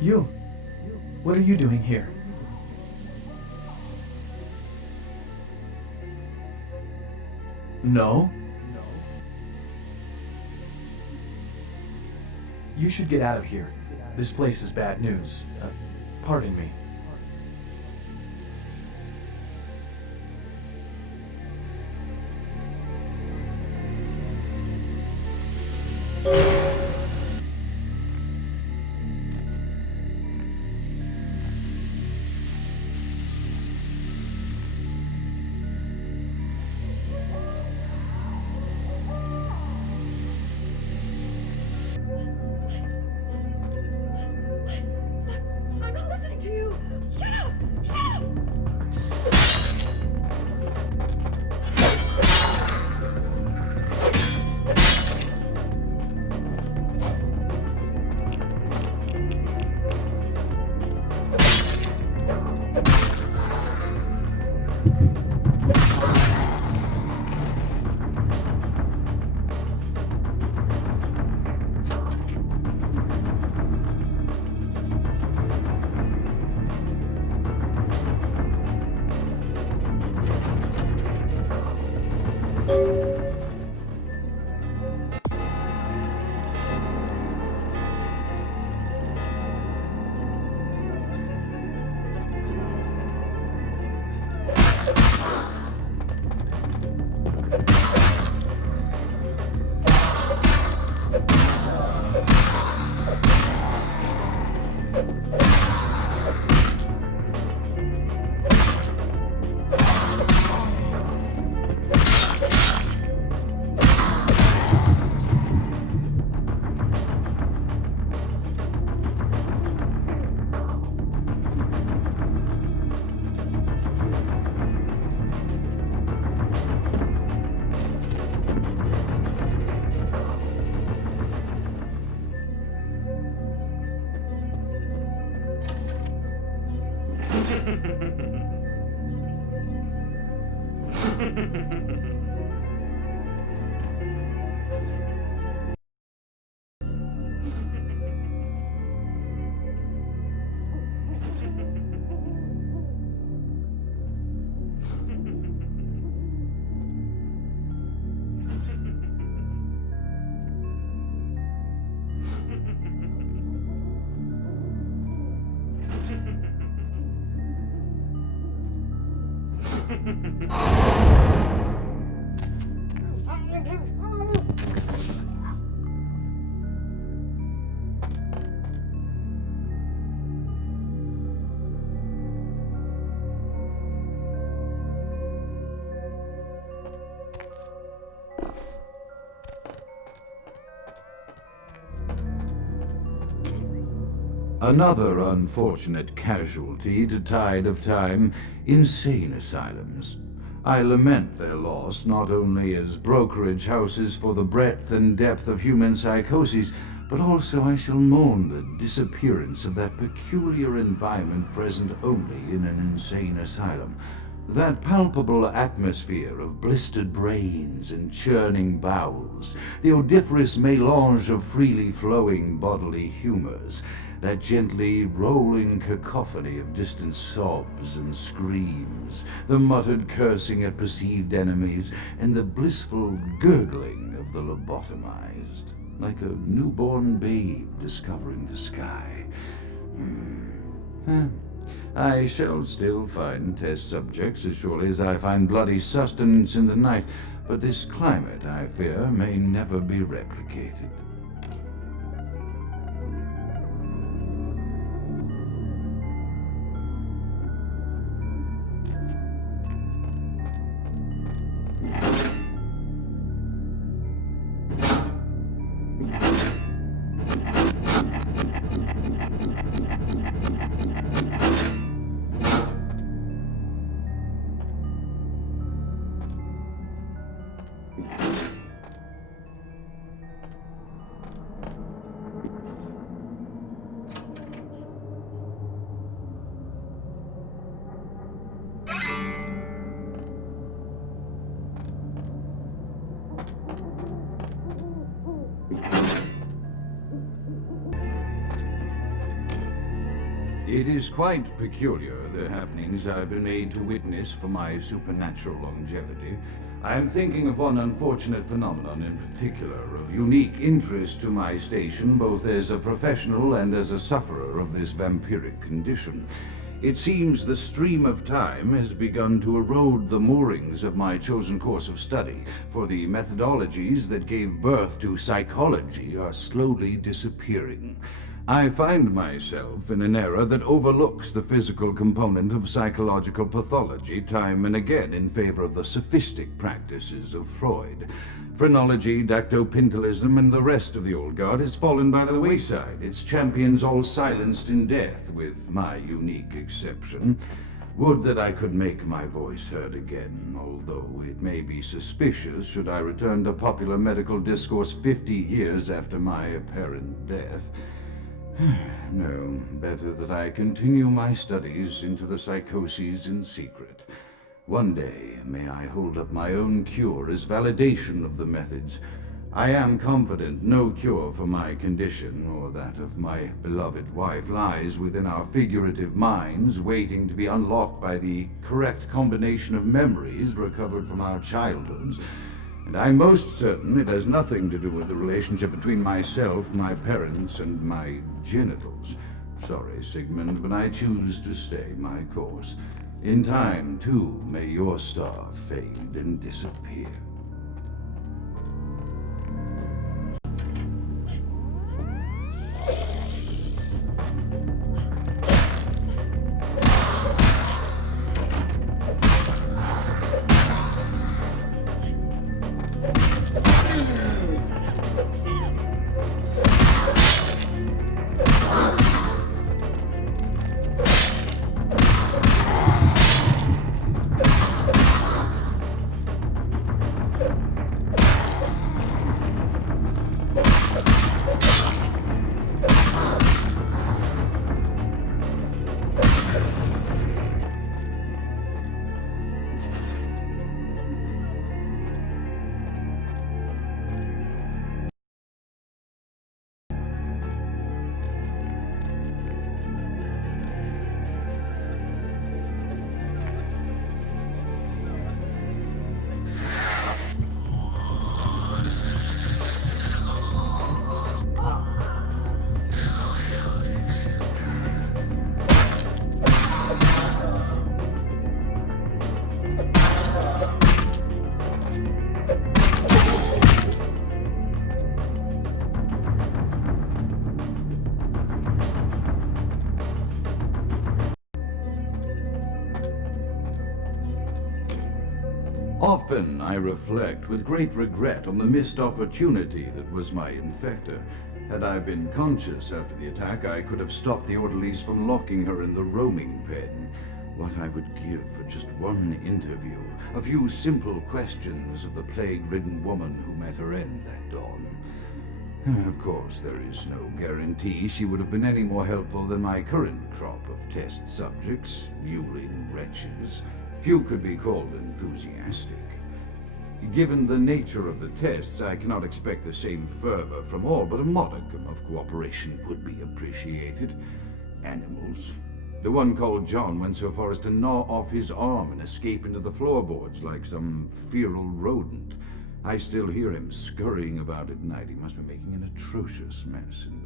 You. What are you doing here? No? You should get out of here. This place is bad news. Pardon me. I'm not listening to you! Shut up! Shut up! Another unfortunate casualty to tide of time, insane asylums. I lament their loss not only as brokerage houses for the breadth and depth of human psychoses, but also I shall mourn the disappearance of that peculiar environment present only in an insane asylum. That palpable atmosphere of blistered brains and churning bowels, the odoriferous melange of freely flowing bodily humors, that gently rolling cacophony of distant sobs and screams, the muttered cursing at perceived enemies, and the blissful gurgling of the lobotomized, like a newborn babe discovering the sky. I shall still find test subjects as surely as I find bloody sustenance in the night, but this climate, I fear, may never be replicated. It is quite peculiar, the happenings I've been made to witness for my supernatural longevity. I am thinking of one unfortunate phenomenon in particular, of unique interest to my station, both as a professional and as a sufferer of this vampiric condition. It seems the stream of time has begun to erode the moorings of my chosen course of study, for the methodologies that gave birth to psychology are slowly disappearing. I find myself in an era that overlooks the physical component of psychological pathology time and again in favor of the sophistic practices of Freud. Phrenology, dactopintilism, and the rest of the old guard has fallen by the wayside, its champions all silenced in death, with my unique exception. Would that I could make my voice heard again, although it may be suspicious should I return to popular medical discourse 50 years after my apparent death. No, better that I continue my studies into the psychoses in secret. One day, may I hold up my own cure as validation of the methods. I am confident no cure for my condition, or that of my beloved wife, lies within our figurative minds, waiting to be unlocked by the correct combination of memories recovered from our childhoods. And I'm most certain it has nothing to do with the relationship between myself, my parents, and my genitals. Sorry, Sigmund, but I choose to stay my course. In time, too, may your star fade and disappear. Often I reflect with great regret on the missed opportunity that was my infector. Had I been conscious after the attack, I could have stopped the orderlies from locking her in the roaming pen. What I would give for just one interview, a few simple questions of the plague-ridden woman who met her end that dawn. Of course, there is no guarantee she would have been any more helpful than my current crop of test subjects, mewling wretches. Few could be called enthusiastic. Given the nature of the tests, I cannot expect the same fervor from all, but a modicum of cooperation would be appreciated. Animals. The one called John went so far as to gnaw off his arm and escape into the floorboards like some feral rodent. I still hear him scurrying about at night. He must be making an atrocious mess, and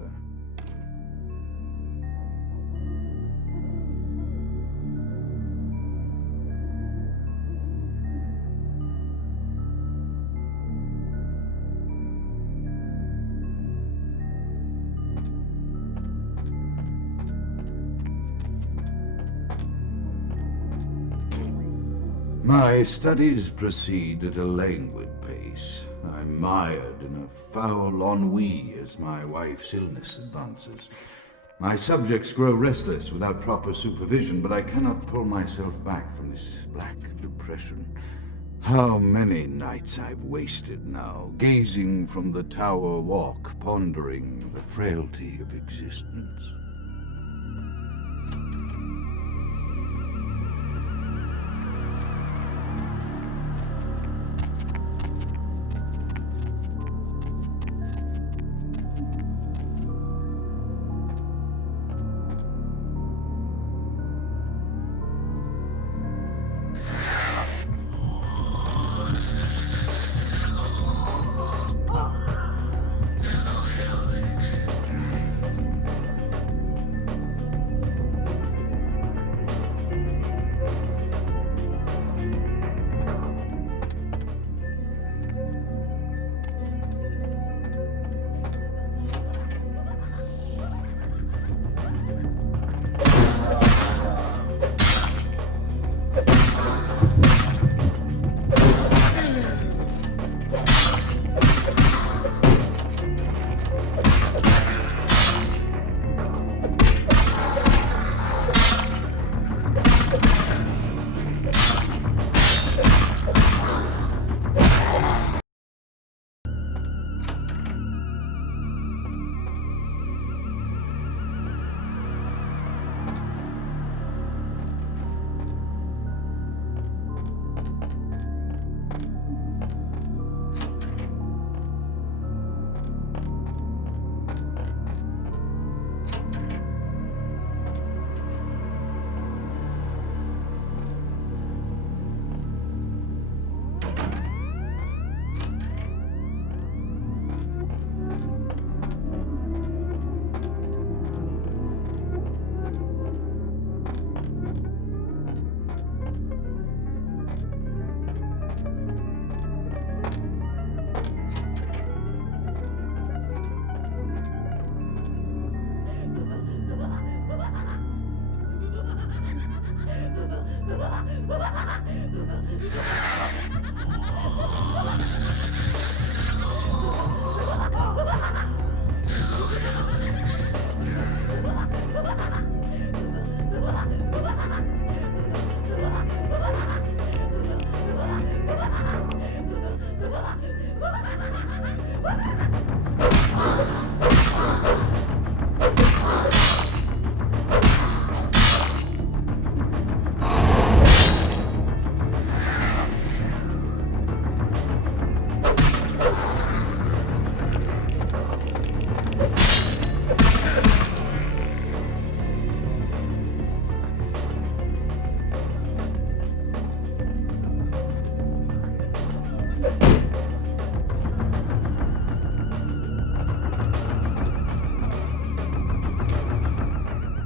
my studies proceed at a languid pace. I'm mired in a foul ennui as my wife's illness advances. My subjects grow restless without proper supervision, but I cannot pull myself back from this black depression. How many nights I've wasted now, gazing from the tower walk, pondering the frailty of existence.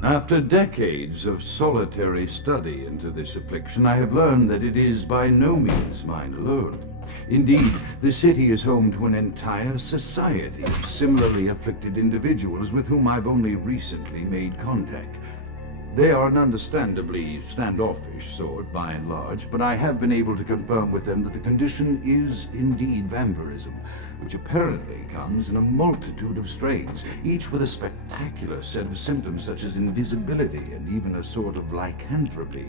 After decades of solitary study into this affliction, I have learned that it is by no means mine alone. Indeed, the city is home to an entire society of similarly afflicted individuals with whom I've only recently made contact. They are an understandably standoffish sort by and large, but I have been able to confirm with them that the condition is indeed vampirism, which apparently comes in a multitude of strains, each with a spectacular set of symptoms such as invisibility and even a sort of lycanthropy.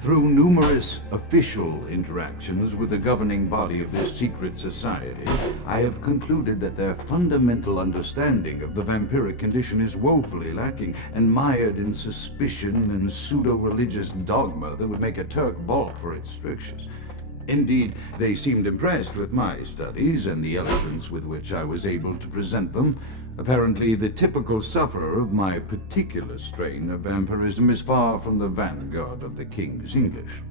Through numerous official interactions with the governing body of this secret society, I have concluded that their fundamental understanding of the vampiric condition is woefully lacking and mired in suspicion and pseudo-religious dogma that would make a Turk balk for its strictures. Indeed, they seemed impressed with my studies and the eloquence with which I was able to present them. Apparently, the typical sufferer of my particular strain of vampirism is far from the vanguard of the King's English.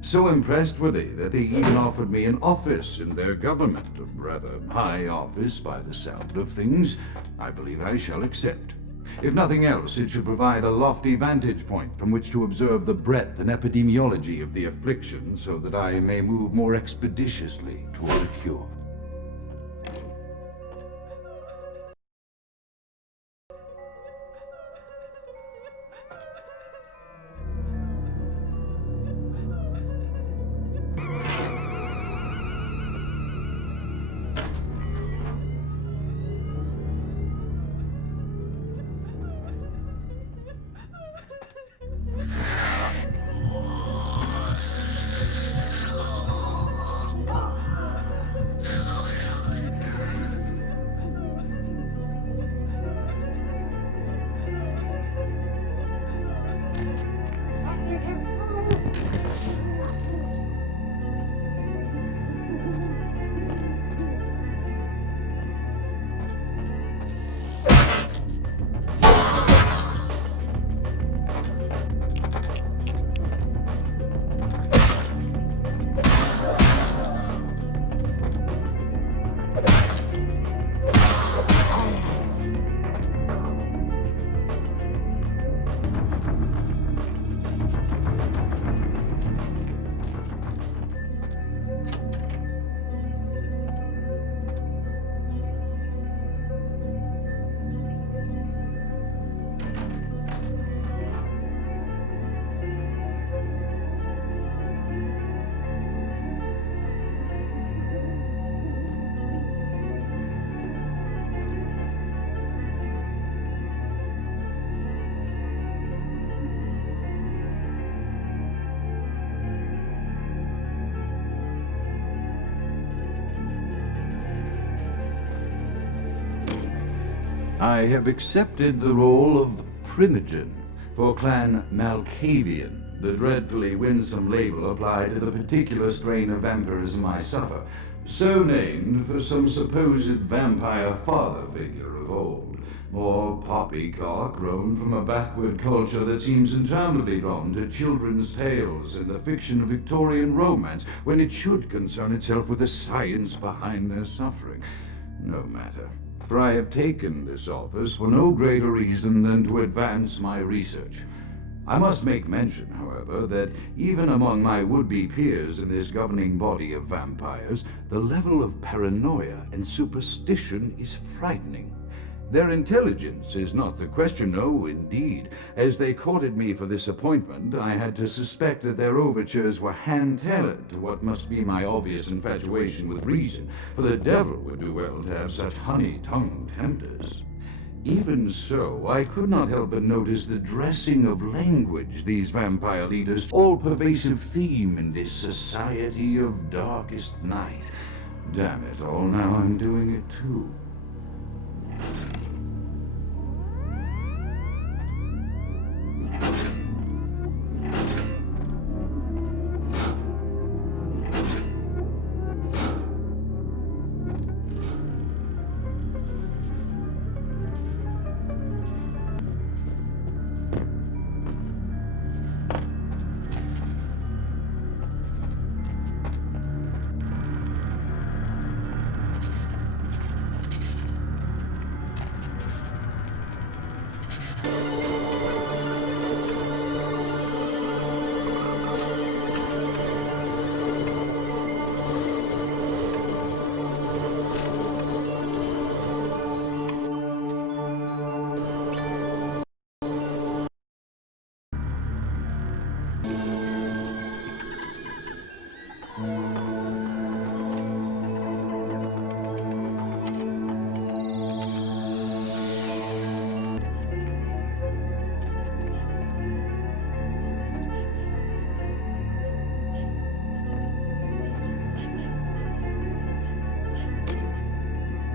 So impressed were they that they even offered me an office in their government, a rather high office by the sound of things. I believe I shall accept. If nothing else, it should provide a lofty vantage point from which to observe the breadth and epidemiology of the affliction so that I may move more expeditiously toward a cure. I have accepted the role of Primogen for Clan Malkavian, the dreadfully winsome label applied to the particular strain of vampirism I suffer, so named for some supposed vampire father figure of old, more poppycock grown from a backward culture that seems interminably drawn to children's tales and the fiction of Victorian romance when it should concern itself with the science behind their suffering. No matter. For I have taken this office for no greater reason than to advance my research. I must make mention, however, that even among my would-be peers in this governing body of vampires, the level of paranoia and superstition is frightening. Their intelligence is not the question, no, indeed. As they courted me for this appointment, I had to suspect that their overtures were hand-tailored to what must be my obvious infatuation with reason, for the devil would do well to have such honey-tongued tempters. Even so, I could not help but notice the dressing of language these vampire leaders, all-pervasive theme in this society of darkest night. Damn it all, now I'm doing it too.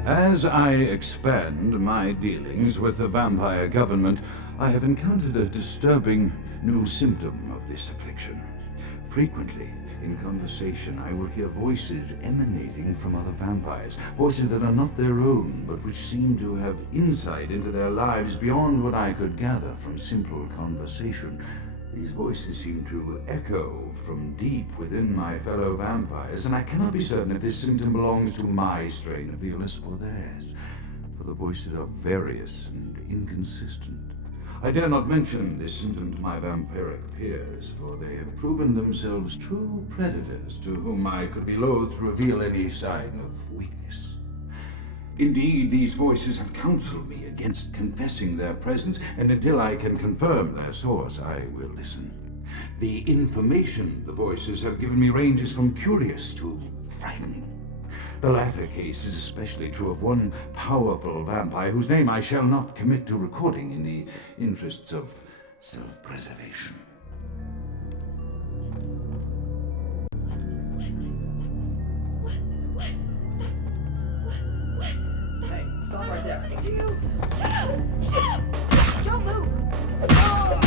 As I expand my dealings with the vampire government, I have encountered a disturbing new symptom of this affliction. Frequently, in conversation, I will hear voices emanating from other vampires, voices that are not their own, but which seem to have insight into their lives beyond what I could gather from simple conversation. These voices seem to echo from deep within my fellow vampires, and I cannot be certain if this symptom belongs to my strain of illness or theirs, for the voices are various and inconsistent. I dare not mention this symptom to my vampiric peers, for they have proven themselves true predators to whom I could be loath to reveal any sign of weakness. Indeed, these voices have counseled me against confessing their presence, and until I can confirm their source, I will listen. The information the voices have given me ranges from curious to frightening. The latter case is especially true of one powerful vampire whose name I shall not commit to recording in the interests of self-preservation. Stop right there. To you. Shut up! Shut up! Don't move! Oh.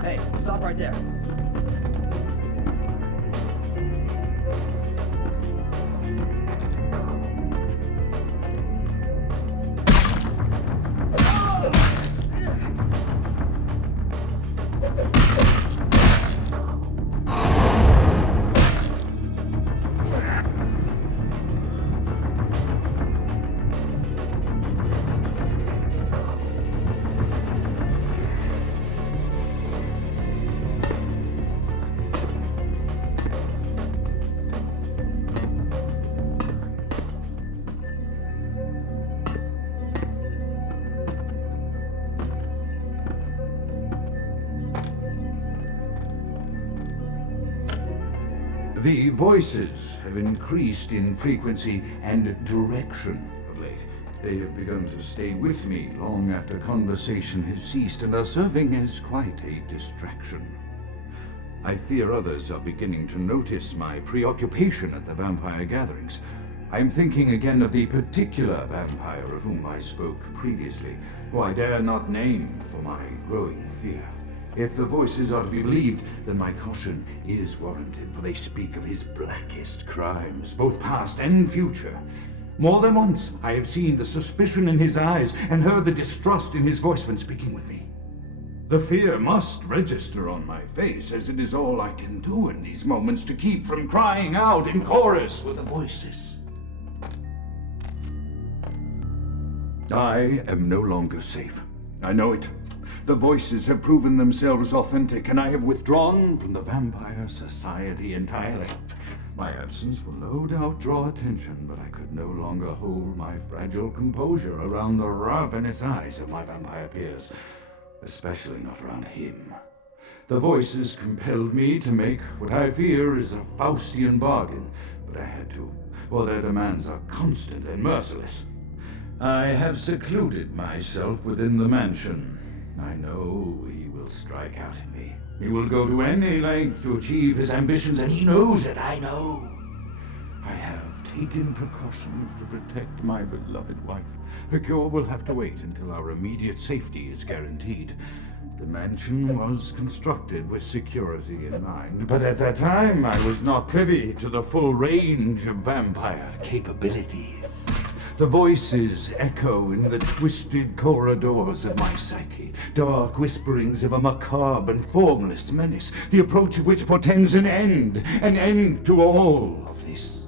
Hey, stop right there. The voices have increased in frequency and direction of late. They have begun to stay with me long after conversation has ceased and are serving as quite a distraction. I fear others are beginning to notice my preoccupation at the vampire gatherings. I am thinking again of the particular vampire of whom I spoke previously, who I dare not name for my growing fear. If the voices are to be believed, then my caution is warranted, for they speak of his blackest crimes, both past and future. More than once I have seen the suspicion in his eyes and heard the distrust in his voice when speaking with me. The fear must register on my face, as it is all I can do in these moments to keep from crying out in chorus with the voices. I am no longer safe. I know it. The voices have proven themselves authentic, and I have withdrawn from the Vampire Society entirely. My absence will no doubt draw attention, but I could no longer hold my fragile composure around the ravenous eyes of my vampire peers, especially not around him. The voices compelled me to make what I fear is a Faustian bargain, but I had to, for their demands are constant and merciless. I have secluded myself within the mansion. I know he will strike out at me. He will go to any length to achieve his ambitions, and he knows it, I know. I have taken precautions to protect my beloved wife. Her cure will have to wait until our immediate safety is guaranteed. The mansion was constructed with security in mind, but at that time I was not privy to the full range of vampire capabilities. The voices echo in the twisted corridors of my psyche, dark whisperings of a macabre and formless menace, the approach of which portends an end to all of this.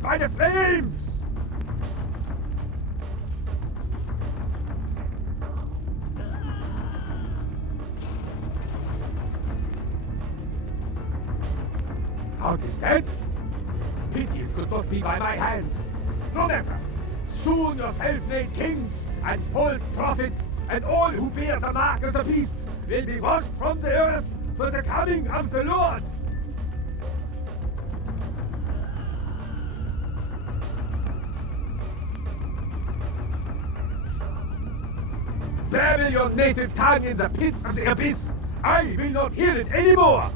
By the flames! Grout is dead? Pity it could not be by my hand. No matter. Soon your self-made kings and false prophets and all who bear the mark of the beast will be washed from the earth for the coming of the Lord. Babble your native tongue in the pits of the abyss. I will not hear it anymore.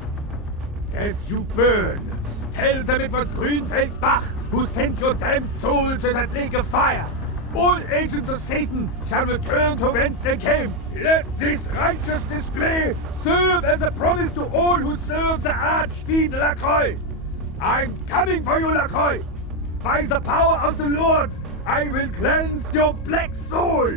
As you burn, tell them it was Grünfeld Bach who sent your damned soul to that lake of fire. All agents of Satan shall return to whence they came. Let this righteous display serve as a promise to all who serve the Archfiend Lacroix. I'm coming for you, Lacroix. By the power of the Lord, I will cleanse your black soul.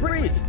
Freeze!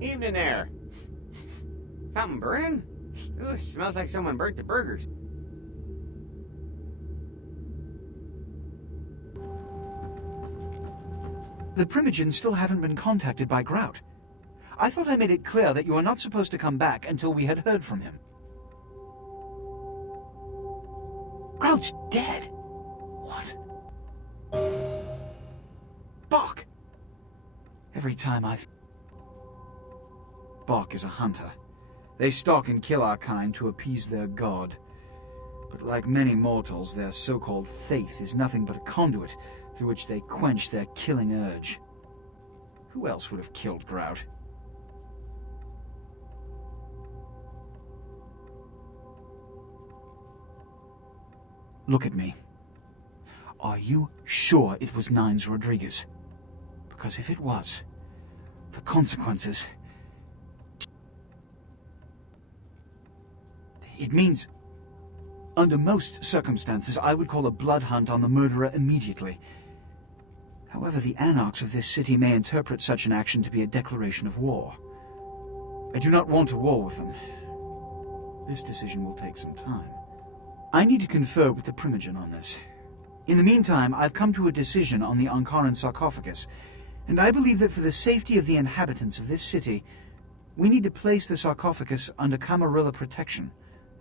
Evening there. Something burning? Ooh, smells like someone burnt the burgers. The Primogens still haven't been contacted by Grout. I thought I made it clear that you were not supposed to come back until we had heard from him. Grout's dead? What? Bach! Every time Bach is a hunter. They stalk and kill our kind to appease their god. But like many mortals, their so-called faith is nothing but a conduit through which they quench their killing urge. Who else would have killed Grout? Look at me. Are you sure it was Nines Rodriguez? Because if it was, the consequences... It means, under most circumstances, I would call a blood hunt on the murderer immediately. However, the anarchs of this city may interpret such an action to be a declaration of war. I do not want a war with them. This decision will take some time. I need to confer with the Primogen on this. In the meantime, I've come to a decision on the Ankaran sarcophagus, and I believe that for the safety of the inhabitants of this city, we need to place the sarcophagus under Camarilla protection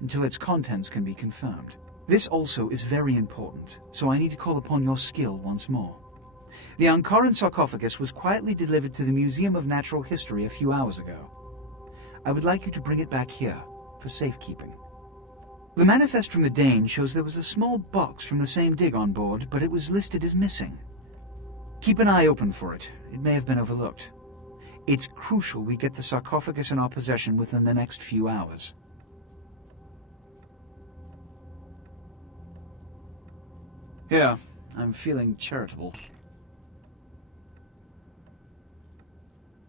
until its contents can be confirmed. This also is very important, so I need to call upon your skill once more. The Ankaran sarcophagus was quietly delivered to the Museum of Natural History a few hours ago. I would like you to bring it back here for safekeeping. The manifest from the Dane shows there was a small box from the same dig on board, but it was listed as missing. Keep an eye open for it. It may have been overlooked. It's crucial we get the sarcophagus in our possession within the next few hours. Here, I'm feeling charitable.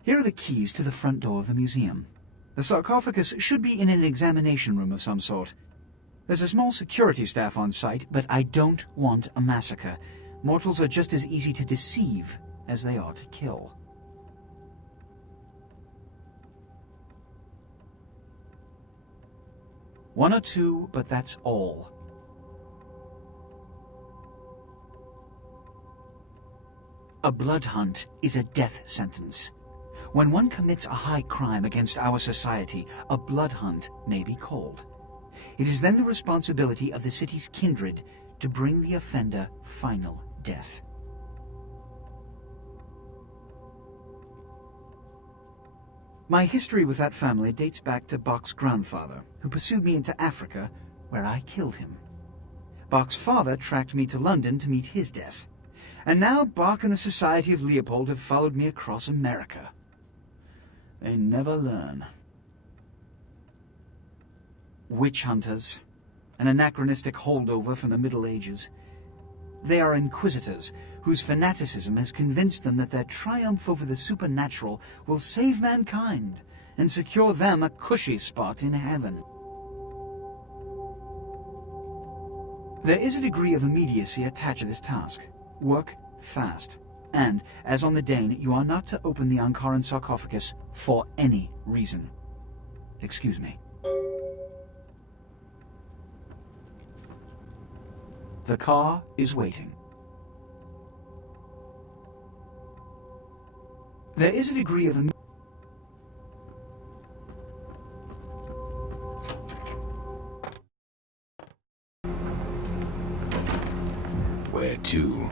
Here are the keys to the front door of the museum. The sarcophagus should be in an examination room of some sort. There's a small security staff on site, but I don't want a massacre. Mortals are just as easy to deceive as they are to kill. One or two, but that's all. A blood hunt is a death sentence. When one commits a high crime against our society, a blood hunt may be called. It is then the responsibility of the city's kindred to bring the offender final death. My history with that family dates back to Bach's grandfather, who pursued me into Africa, where I killed him. Bach's father tracked me to London to meet his death. And now Bach and the Society of Leopold have followed me across America. They never learn. Witch hunters, an anachronistic holdover from the Middle Ages. They are inquisitors whose fanaticism has convinced them that their triumph over the supernatural will save mankind and secure them a cushy spot in heaven. There is a degree of immediacy attached to this task. Work fast. And, as on the Dane, you are not to open the Ankaran sarcophagus for any reason. Excuse me. The car is waiting. There is a degree of Where to?